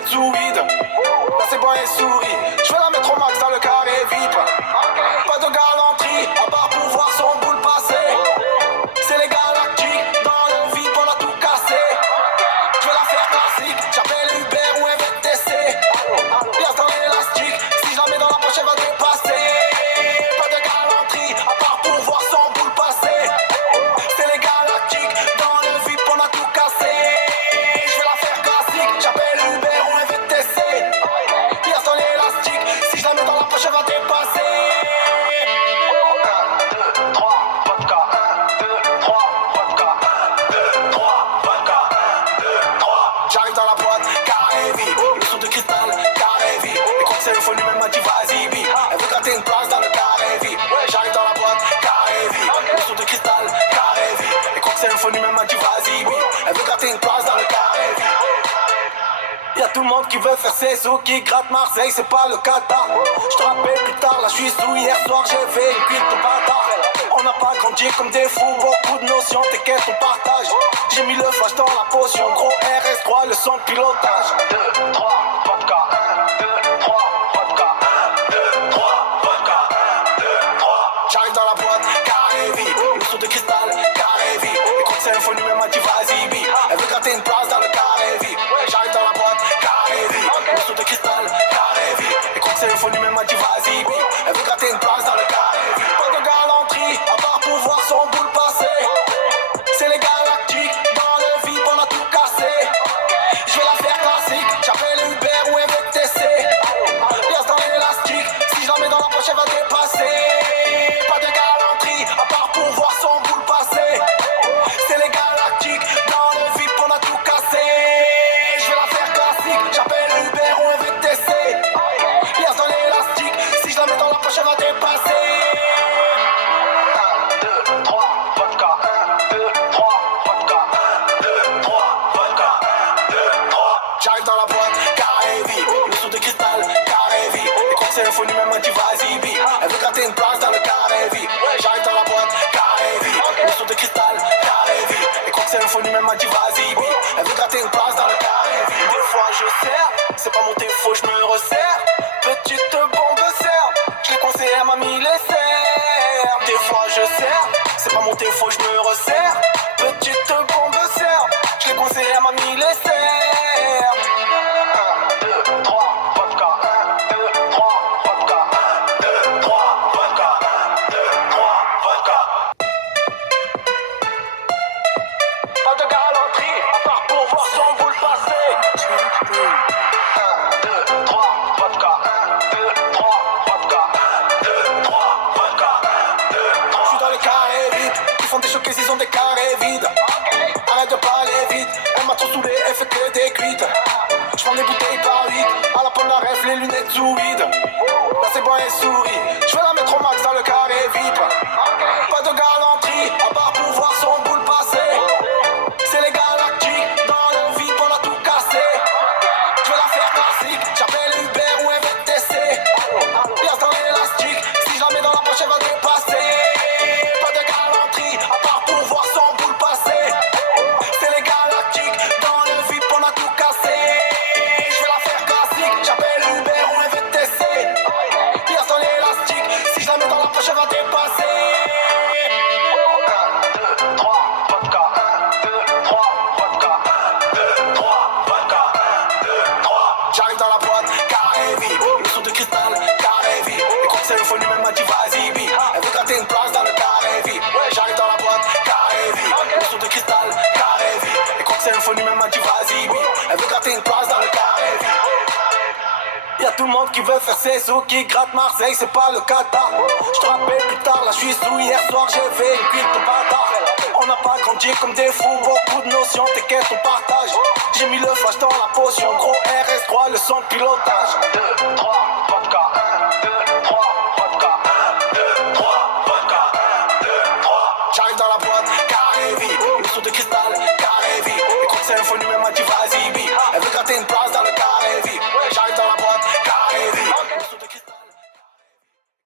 lunettes sous vide. Là c'est bon et souris. Je vais la mettre au max dans le carré VIP. Pas de galanterie, à part pour voir son boule passer. C'est les galactiques, dans le VIP on a tout cassé. Je vais la faire classique, j'appelle Uber ou MVTC. Lias dans l'élastique, si je la mets dans la poche elle va dépasser. Pas de galanterie, à part pour voir son boule passer. C'est les galactiques, dans le VIP on a tout cassé. Je vais la faire classique, j'appelle Uber ou MVTC. Lias dans l'élastique, si je la mets dans la poche elle va dépasser. 1, 2, 3, vodka. 1, 2, 3, vodka. 1, 2, 3, vodka. 1, 2, 3. J'arrive dans la boîte, carré vie. Le son de cristal, carré vie. Les cocktails le font lui-même m'a dit vas-y vie. Elle veut gratter une place dans le carré vie. Ouais, j'arrive dans la boîte, carré vie. Le son de cristal, carré vie. Les cocktails le font lui-même m'a dit vas-y vie. Elle veut gratter une place dans le carré vie. Y'a tout le monde qui veut faire ses sous, qui gratte Marseille, c'est pas le Qatar. J'te rappelle plus tard, là j'suis sous, hier soir j'ai fait une cuite de bâtard. On n'a pas grandi comme des fous, beaucoup de notions, t'inquiète on partage. J'ai mis le flash dans la potion, gros RS3, le son de pilotage. 2, 3, vodka, 1, 2, 3, vodka, 1, 2, 3, vodka, 1, 2, 3. J'arrive dans la boîte, carré vie, le son de cristal, carré vie. Les cocktails le font lui-même m'a dit vas-y vie. Elle veut gratter une place dans le carré vie. Ouais, j'arrive dans la boîte, carré vie, le son de cristal, carré vie. Les cocktails le font lui-même m'a dit vas-y vie. Elle veut gratter une place dans le carré vie. Pas de galanterie, à part pour voir son boule passer. C'est les galactiques, dans le VIP on a tout cassé. Je vais la faire classique, j'appelle Uber ou MVTC. Lias dans l'élastique, si je la mets dans la poche elle va dépasser. Pas de galanterie, à part pour voir son boule passer. C'est les galactiques, dans le VIP on a tout cassé. Je vais la faire classique, j'appelle Uber ou MVTC. Lias dans l'élastique, si je la mets dans la poche elle va dépasser. 1, 2, 3, vodka. 1, 2, 3, vodka. 1, 2, 3, vodka. 1, 2, 3. J'arrive dans la boîte, carré vie. Le son de cristal, carré vie. Les cocktails le font lui-même m'a dit vas-y vie. Elle veut gratter une place dans le carré vie. Ouais, j'arrive dans la boîte, carré vie. Le son de cristal, carré vie. Les cocktails le font lui-même m'a dit vas-y vie. Elle veut gratter une place dans le carré vie. Des fois je sers, c'est pas mon défaut, je me resserre. Petite bombe serre, je l'ai conseillé à mamie les serre. Des fois je sers, c'est pas mon défaut, je me resserre. Petite bombe serre, je l'ai conseillé à mamie les serre. 1, 2, 3, vodka. 1, 2, 3, vodka. 1, 2, 3, vodka. 1, 2, 3, vodka. Pas de galanterie, à part pour voir son boule passer. 1, 2, 3, vodka. 1, 2, 3, vodka. 1, 2, 3, vodka. 1, 2, 3. J'suis dans les carrés vides, ils font des choquets, ils ont des carrés vides. Arrête de parler vite, elle m'a trop saoulé, elle fait que des cuites. J'prends des bouteilles par 8, à la pomme la ref, les lunettes sous vide. Là c'est bon et souris, j'vais la mettre au max dans le carré VIP. Pas de galanterie, à part pour voir son boule passer. C'est les galactiques, dans le VIP on a tout cassé. J'vais la faire classique, j'appelle Uber ou MVTC. Lias dans l'élastique, si je la mets dans la poche elle va dépasser. Pas de galanterie, à part pour voir son boule passer. C'est les galactiques, dans le VIP on a tout cassé. Je vais la faire classique, j'appelle Uber ou MVTC. Lias dans l'élastique, si je la mets dans la poche elle va dépasser. 1, 2, 3, vodka. 1, 2, 3, vodka. 1, 2, 3, vodka. 1, 2, 3. J'arrive dans la boîte, carré vie. Le son de cristal, carré vie. Les cocktails le font lui-même m'a dit vas-y vie. Elle veut gratter une place dans le carré vie. Ouais, j'arrive dans la boîte, carré vie. Le son de cristal, carré vie. Les cocktails le font lui-même m'a dit vas-y vie. Elle veut gratter une place dans le carré vie. Y'a tout le monde qui veut faire ses sous, qui gratte Marseille, c'est pas le Qatar. J'te rappelle plus tard, là j'suis sous, hier soir j'ai fait une cuite de bâtard. On n'a pas grandi comme des fous, beaucoup de notions, t'inquiète on partage. J'ai mis le flash dans la potion, gros RS3, le son de pilotage. 2, 3, vodka. 1, 2, 3, vodka. 1, 2, 3, vodka. 1, 2, 3. J'arrive dans la boîte, carré vie, le son de cristal.